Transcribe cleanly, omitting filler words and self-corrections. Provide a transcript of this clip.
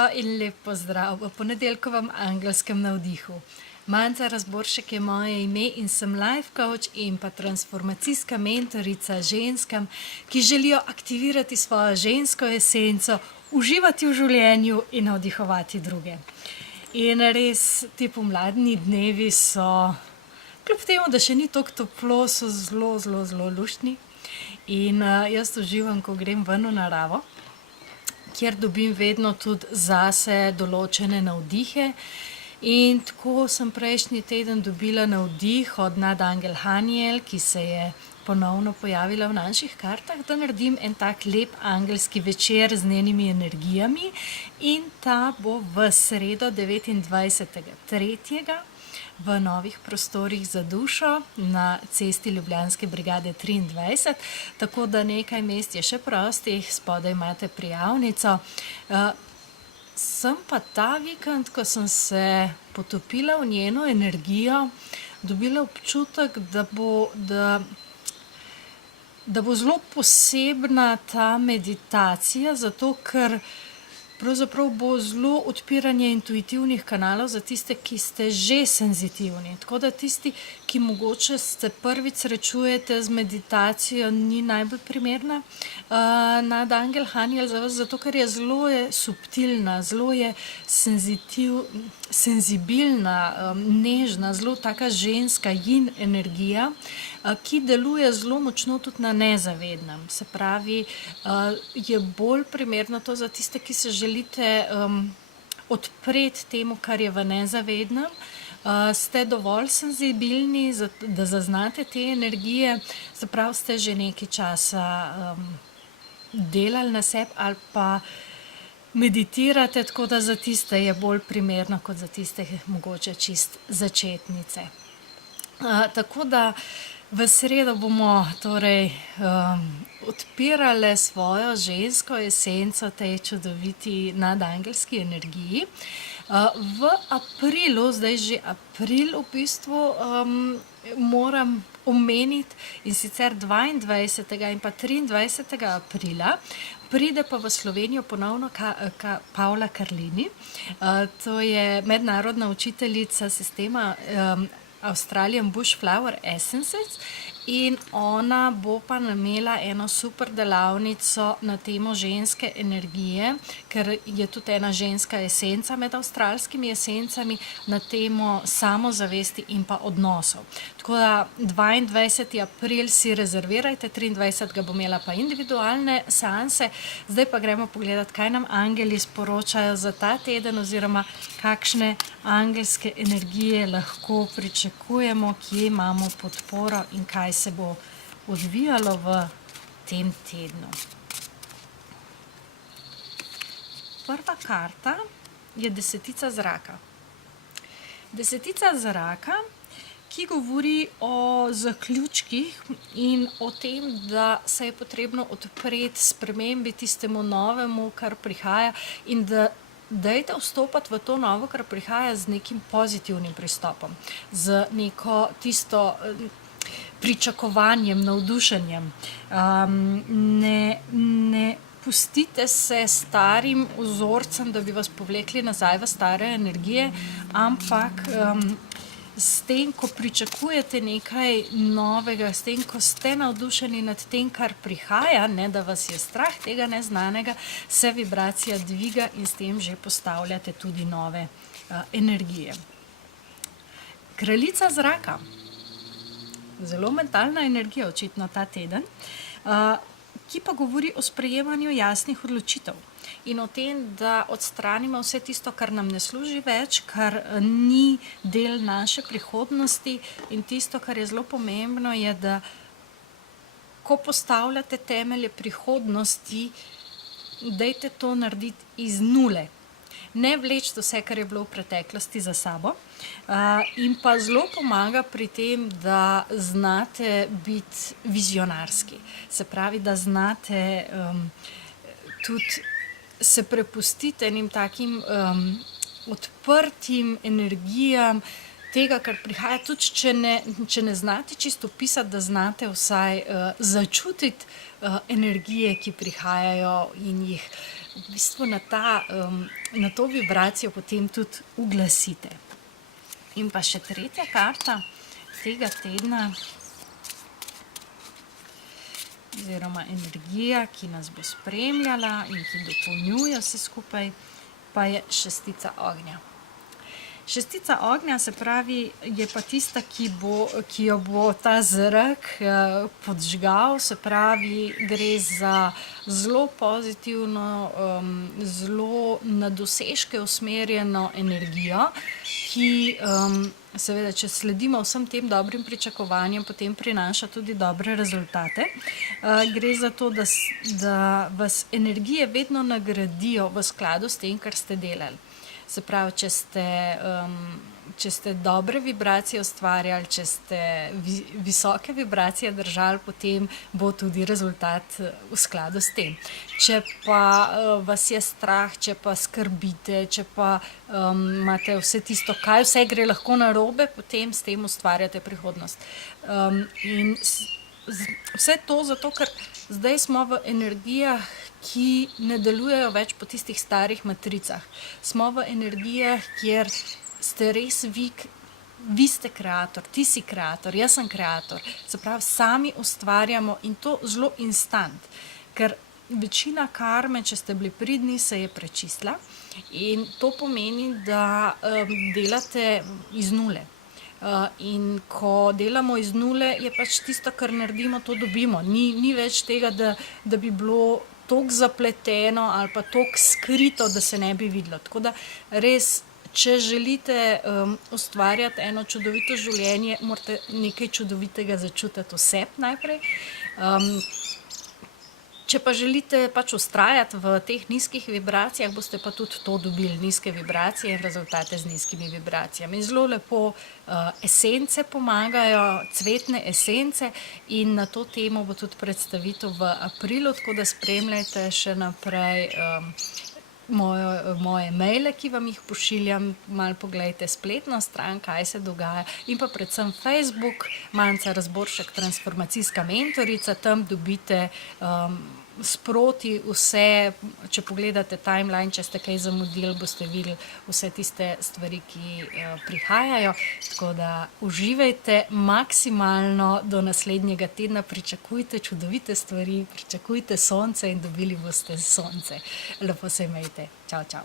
Živijo in lep pozdrav v ponedeljkovem angelskem navdihu. Manca Razboršek je moje ime in sem life coach in pa transformacijska mentorica ženskam, ki želijo aktivirati svojo žensko esenco, uživati v življenju in navdihovati druge. In res, ti pomladni dnevi so, kljub temu, da še ni toliko toplo, so zelo luštni. In jaz uživam, ko grem ven v naravo, kjer dobim vedno tudi zase določene navdihe. In tako sem prejšnji teden dobila navdih od nadangel Haniel, ki se je ponovno pojavila v naših kartah, da naredim en tak lep angelski večer z njenimi energijami. In ta bo v sredo 29.3. v novih prostorih za dušo na cesti Ljubljanske brigade 23, tako da nekaj mest je še prostih, spodaj imate prijavnico. Sem pa ta vikend, ko sem se potopila v njeno energijo, dobila občutek, da bo zelo posebna ta meditacija, zato ker pravzaprav bo zelo odpiranje intuitivnih kanalov za tiste, ki ste že senzitivni. Tako da tisti, ki mogoče se prvič srečujete z meditacijo, ni najbolj primerna nadangel Haniel za vas, zato ker je zelo subtilna, zelo je senzibilna, nežna, zelo taka ženska yin energija, ki deluje zelo močno tudi na nezavednem. Se pravi, je bolj primerno to za tiste, ki se želite odpreti temu, kar je v nezavednem. Ste dovolj senzibilni, da zaznate te energije, se pravi, ste že nekaj časa delali na sebi ali pa meditirate, tako da za tiste je bolj primerno, kot za tiste mogoče čist začetnice. Tako da v sredo bomo torej odpirale svojo žensko esenco tej čudoviti nadangelski energiji. V aprilu, zdaj že april v bistvu, moram omeniti, in sicer 22. in pa 23. aprila pride pa v Slovenijo ponovno Paula Carlini. To je mednarodna učiteljica sistema Australian Bush Flower Essences in ona bo pa imela eno super delavnico na temo ženske energije, ker je tudi ena ženska esenca med avstralskimi esencami na temo samozavesti in pa odnosov. Tako da 22. april si rezervirajte, 23. bo imela pa individualne seanse. Zdaj pa gremo pogledati, kaj nam angeli sporočajo za ta teden oziroma kakšne angelske energije lahko pričakujemo, kje imamo podporo in kaj se bo odvijalo v tem tednu. Prva karta je desetica zraka. Desetica zraka, ki govori o zaključkih in o tem, da se je potrebno odpreti spremembi tistemu novemu, kar prihaja, in da dajte vstopati v to novo, kar prihaja z nekim pozitivnim pristopom, z neko tisto pričakovanjem, navdušenjem. Ne pustite se starim vzorcem, da bi vas povlekli nazaj v stare energije, ampak s tem, ko pričakujete nekaj novega, s tem, ko ste navdušeni nad tem, kar prihaja, ne da vas je strah tega neznanega, se vibracija dviga in s tem že postavljate tudi nove energije. Kraljica zraka. Zelo mentalna energija očitno ta teden, ki pa govori o sprejemanju jasnih odločitev in o tem, da odstranimo vse tisto, kar nam ne služi več, kar ni del naše prihodnosti, in tisto, kar je zelo pomembno, je, da ko postavljate temelje prihodnosti, dajte to narediti iz nule. Ne vleči vse, kar je bilo v preteklosti, za sabo, in pa zelo pomaga pri tem, da znate biti vizionarski. Se pravi, da znate tudi se prepustiti enim takim odprtim energijam tega, kar prihaja, tudi če ne znate čisto opisati, da znate vsaj začutiti energije, ki prihajajo, in jih v bistvu na to vibracijo potem tudi uglasite. In pa še tretja karta tega tedna, oziroma energija, ki nas bo spremljala in ki dopolnjuje vse skupaj, pa je šestica ognja. Šestica ognja, se pravi, je pa tista, ki jo bo ta zrak podžgal, se pravi, gre za zelo pozitivno, zelo na dosežke usmerjeno energijo, ki seveda, če sledimo vsem tem dobrim pričakovanjem, potem prinaša tudi dobre rezultate. Gre za to, da vas energije vedno nagradijo v skladu s tem, kar ste delali. Se pravi, če ste dobre vibracije ustvarjali, če ste visoke vibracije držali, potem bo tudi rezultat v skladu s tem. Če pa vas je strah, če pa skrbite, če pa imate vse tisto, kaj vse gre lahko narobe, potem s tem ustvarjate prihodnost. In vse to zato, ker zdaj smo v energijah, ki ne delujejo več po tistih starih matricah. Smo v energijah, kjer ste res vi ste kreator, ti si kreator, jaz sem kreator. Se pravi, sami ustvarjamo in to zelo instant. Ker večina karme, če ste bili pridni, se je prečistila in to pomeni, da delate iz nule. In ko delamo iz nule, je pač tisto, kar naredimo, to dobimo. Ni več tega, da bi bilo toliko zapleteno ali pa toliko skrito, da se ne bi videlo. Tako da res, če želite ustvarjati eno čudovito življenje, morate nekaj čudovitega začutiti v sebi najprej. Če pa želite pač vztrajati v teh nizkih vibracijah, boste pa tudi to dobili, nizke vibracije in rezultate z nizkimi vibracijami. Zelo lepo esence pomagajo, cvetne esence, in na to temo bo tudi predstavitev v aprilu, tako da spremljajte še naprej moje maile, ki vam jih pošiljam, malo poglejte spletno stran, kaj se dogaja, in pa predvsem Facebook, Manca Razboršek, transformacijska mentorica, tam dobite sproti vse, če pogledate timeline, če ste kaj zamudili, boste videli vse tiste stvari, ki prihajajo, tako da uživajte maksimalno do naslednjega tedna, pričakujte čudovite stvari, pričakujte sonce in dobili boste sonce. Lepo se imejte. Čau, čau.